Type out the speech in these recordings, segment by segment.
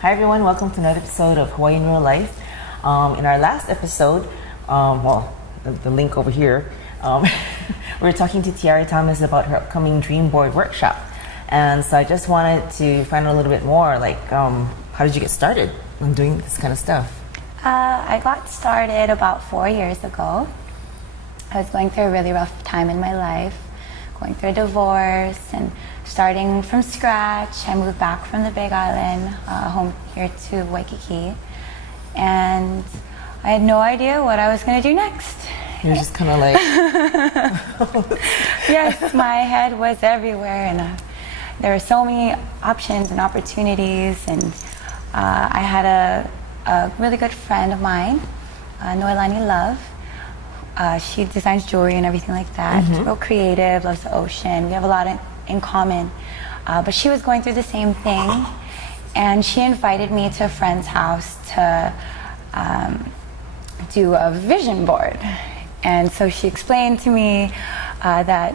Hi everyone, welcome to another episode of Hawaii in Real Life. In our last episode, the link over here, we were talking to Tiare Thomas about her upcoming Dream Board workshop. And so I just wanted to find out a little bit more, how did you get started on doing this kind of stuff? I got started about 4 years ago. I was going through a really rough time in my life, going through a divorce and starting from scratch. I moved back from the Big Island, home here to Waikiki, and I had no idea what I was going to do next. You're just kind of like... Yes, my head was everywhere, and there were so many options and opportunities, and I had a really good friend of mine, Noelani Love. She designs jewelry and everything like that. She's real creative, loves the ocean. We have a lot in common. But she was going through the same thing, and she invited me to a friend's house to do a vision board. And so she explained to me that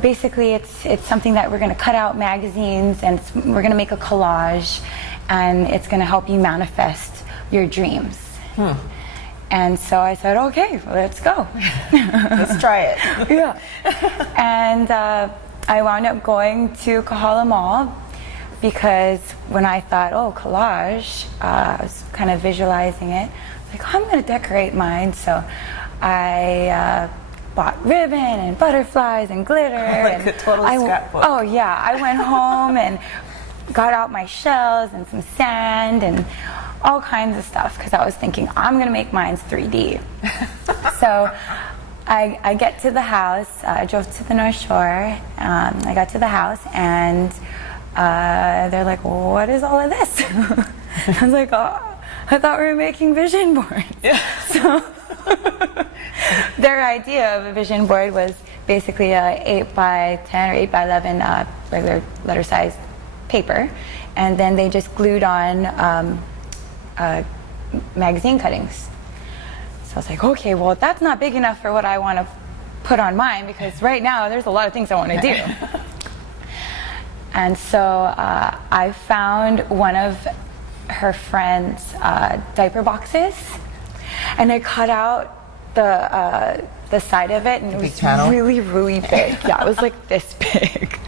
basically it's something that we're going to cut out magazines and we're going to make a collage, and it's going to help you manifest your dreams. And so I said, okay, let's go. Let's try it. Yeah. And I wound up going to Kahala Mall because when I thought, collage, I was kind of visualizing it. I was like, I'm going to decorate mine. So I bought ribbon and butterflies and glitter. Like a total scrapbook. Oh, yeah. I went home and got out my shells and some sand and all kinds of stuff because I was thinking I'm gonna make mine 3D. So I get to the house. I drove to the North Shore. I got to the house and they're like, "What is all of this?" I was like, "Oh, I thought we were making vision boards." Yeah. So their idea of a vision board was basically a 8 by 10 or 8 by 11 regular letter size paper, and then they just glued on magazine cuttings. So I was like, okay, well, that's not big enough for what I want to put on mine because right now there's a lot of things I want to do. And so I found one of her friend's diaper boxes, and I cut out the side of it, and it was really, really big. Yeah, it was like this big.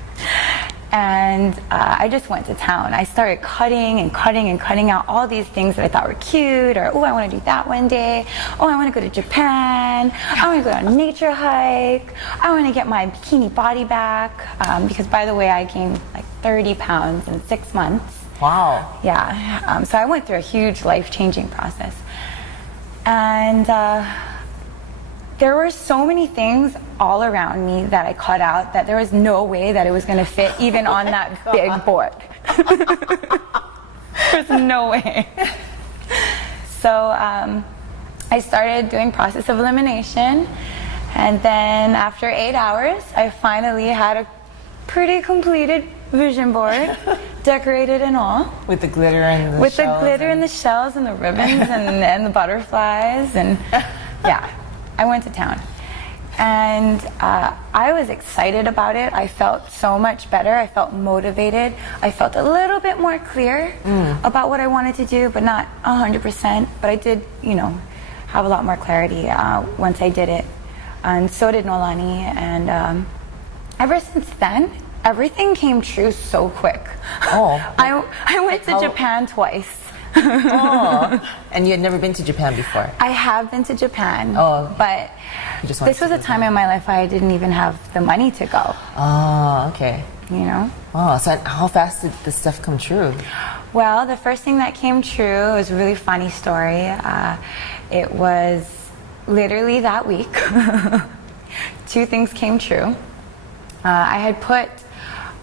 And I just went to town. I started cutting out all these things that I thought were cute, or, I want to do that one day. I want to go to Japan. I want to go on a nature hike. I want to get my bikini body back. Because, by the way, I gained like 30 pounds in 6 months. Wow. Yeah. So I went through a huge life-changing process. And there were so many things all around me that I cut out that there was no way that it was going to fit even on that big board. There's no way. So I started doing process of elimination, and then after 8 hours, I finally had a pretty completed vision board, decorated and all. With the glitter and the With shells. the glitter and the shells and the ribbons and the butterflies, and yeah. I went to town, and I was excited about it. I felt so much better. I felt motivated. I felt a little bit more clear about what I wanted to do, but not 100%. But I did, have a lot more clarity once I did it. And so did Nolani. And ever since then, everything came true so quick. Oh. I went to Japan twice. Oh. And you had never been to Japan before? I have been to Japan, but this was a time in my life I didn't even have the money to go. Oh, okay. Oh, so how fast did this stuff come true? Well, the first thing that came true was a really funny story. It was literally that week. 2 things came true. I had put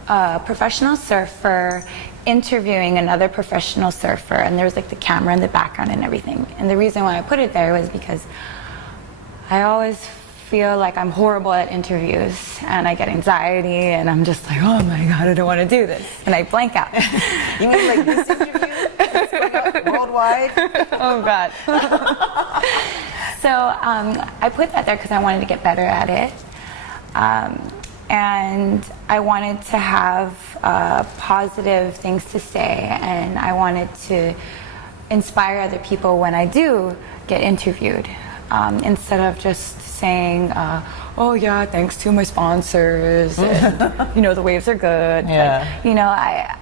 a professional surfer interviewing another professional surfer, and there was like the camera in the background and everything. And the reason why I put it there was because I always feel like I'm horrible at interviews, and I get anxiety, and I'm just like, oh my God, I don't want to do this, and I blank out. You mean like this interview that's going up worldwide? Oh God. So I put that there because I wanted to get better at it. and I wanted to have positive things to say, and I wanted to inspire other people when I do get interviewed, instead of just saying, oh yeah, thanks to my sponsors, and, you know, the waves are good. Yeah. Like, you know, I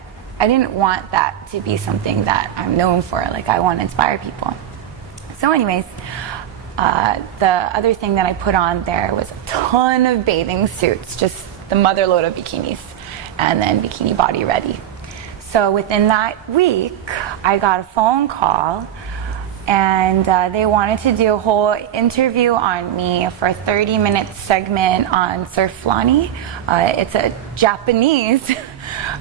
didn't want that to be something that I'm known for. Like, I want to inspire people. So anyways, the other thing that I put on there was a ton of bathing suits, just the mother load of bikinis, and then Bikini Body Ready. So within that week, I got a phone call, and they wanted to do a whole interview on me for a 30-minute segment on Surflani. It's a Japanese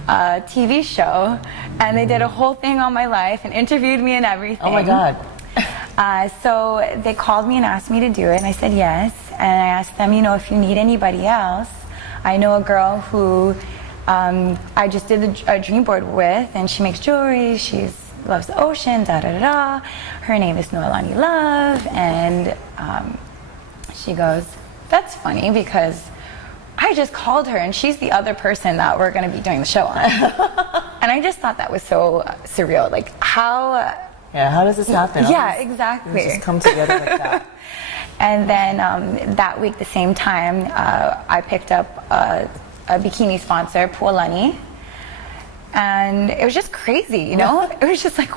TV show, and they did a whole thing on my life and interviewed me and everything. Oh my God. So they called me and asked me to do it, and I said yes. And I asked them, you know, if you need anybody else. I know a girl who I just did a dream board with, and she makes jewelry, she loves the ocean, da da da da. Her name is Noelani Love, and she goes, that's funny because I just called her and she's the other person that we're going to be doing the show on. And I just thought that was so surreal. Like, how... Yeah, how does this happen? Yeah, exactly. Just come together like that. And then that week, the same time, I picked up a bikini sponsor, Pualani, and it was just crazy, you know? It was just like,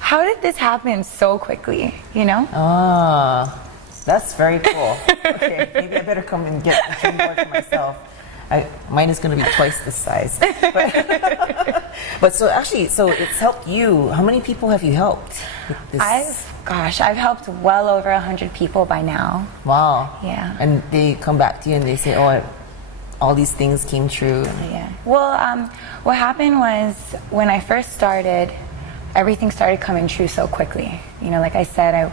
how did this happen so quickly, you know? Ah, that's very cool. Okay, maybe I better come and get a dream board for myself. Mine is going to be twice this size. But so actually, so it's helped you. How many people have you helped with this? I've helped well over 100 people by now. Wow. Yeah. And they come back to you and they say, oh, all these things came true. Yeah. Well, what happened was when I first started, everything started coming true so quickly. You know, like I said, I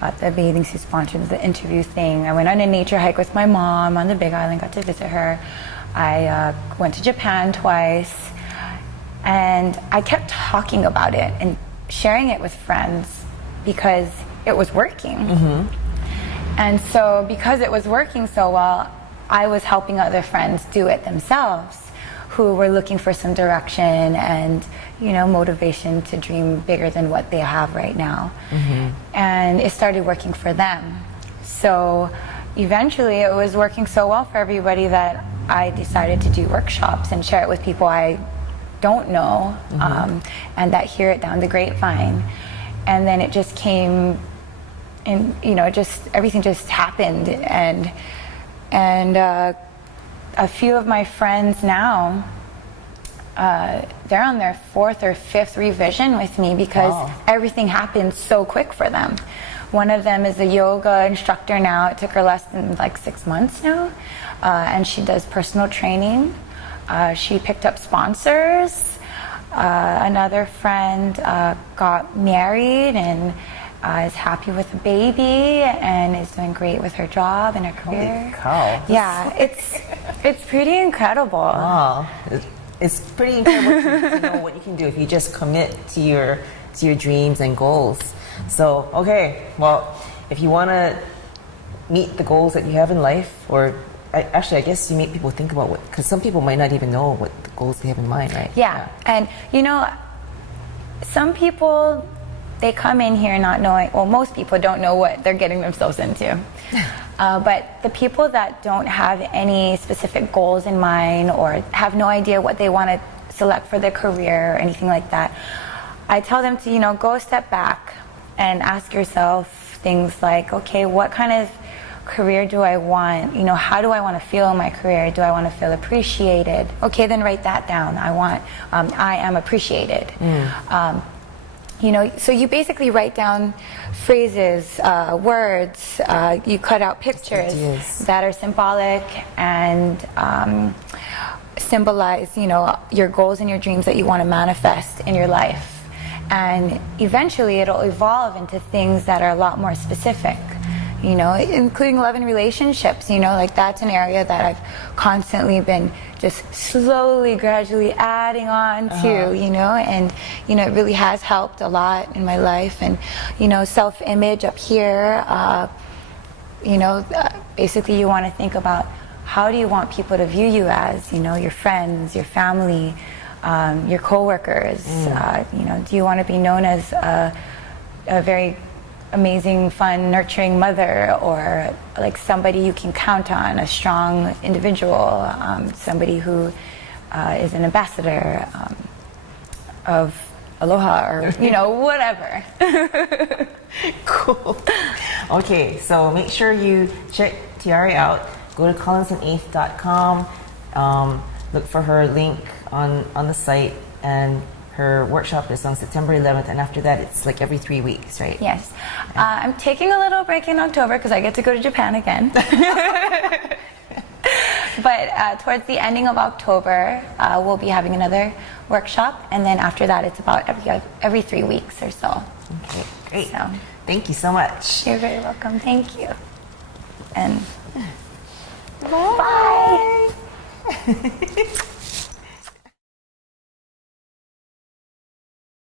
got the bathing suit sponsored, the interview thing. I went on a nature hike with my mom on the Big Island, got to visit her. I went to Japan twice, and I kept talking about it and sharing it with friends because it was working. Mm-hmm. And so because it was working so well, I was helping other friends do it themselves who were looking for some direction and, you know, motivation to dream bigger than what they have right now. Mm-hmm. And it started working for them. So eventually it was working so well for everybody that I decided to do workshops and share it with people I don't know, mm-hmm. And that hear it down the grapevine. And then it just came, and you know, everything just happened, and a few of my friends now, they're on their 4th or 5th revision with me because everything happened so quick for them. One of them is a yoga instructor now. It took her less than like 6 months now, and she does personal training. She picked up sponsors. Another friend got married and is happy with a baby and is doing great with her job and her career. Holy cow. Yeah, it's pretty incredible. Wow. It's pretty incredible to know what you can do if you just commit to your dreams and goals. So, okay, well, if you want to meet the goals that you have in life, or I guess you make people think about what, because some people might not even know what the goals they have in mind, right? Yeah, and you know, some people, they come in here not knowing, well, most people don't know what they're getting themselves into. But the people that don't have any specific goals in mind or have no idea what they want to select for their career or anything like that, I tell them to, you know, go a step back and ask yourself things like, okay, what kind of career do I want? You know, how do I want to feel in my career? Do I want to feel appreciated? Okay, then write that down. I am appreciated. You know, so you basically write down phrases, words, you cut out pictures that are symbolic and symbolize, you know, your goals and your dreams that you want to manifest in your life. And eventually it'll evolve into things that are a lot more specific, you know, including love and relationships. You know, like that's an area that I've constantly been just slowly, gradually adding on to, you know, and, you know, it really has helped a lot in my life. And, you know, self-image up here, you know, basically you want to think about how do you want people to view you as? You know, your friends, your family, your coworkers. You know, do you want to be known as a very amazing, fun, nurturing mother, or like somebody you can count on, a strong individual, somebody who is an ambassador of aloha, or you know, whatever. Cool. Okay, so make sure you check Tiare out. Go to collinsandeighth.com. Look for her link on the site, and her workshop is on September 11th, and after that it's like every 3 weeks, right? Yes. I'm taking a little break in October because I get to go to Japan again. But towards the ending of October, we'll be having another workshop, and then after that it's about every 3 weeks or so. Okay, great. So, thank you so much. you're very welcome. Thank you. And Bye. bye.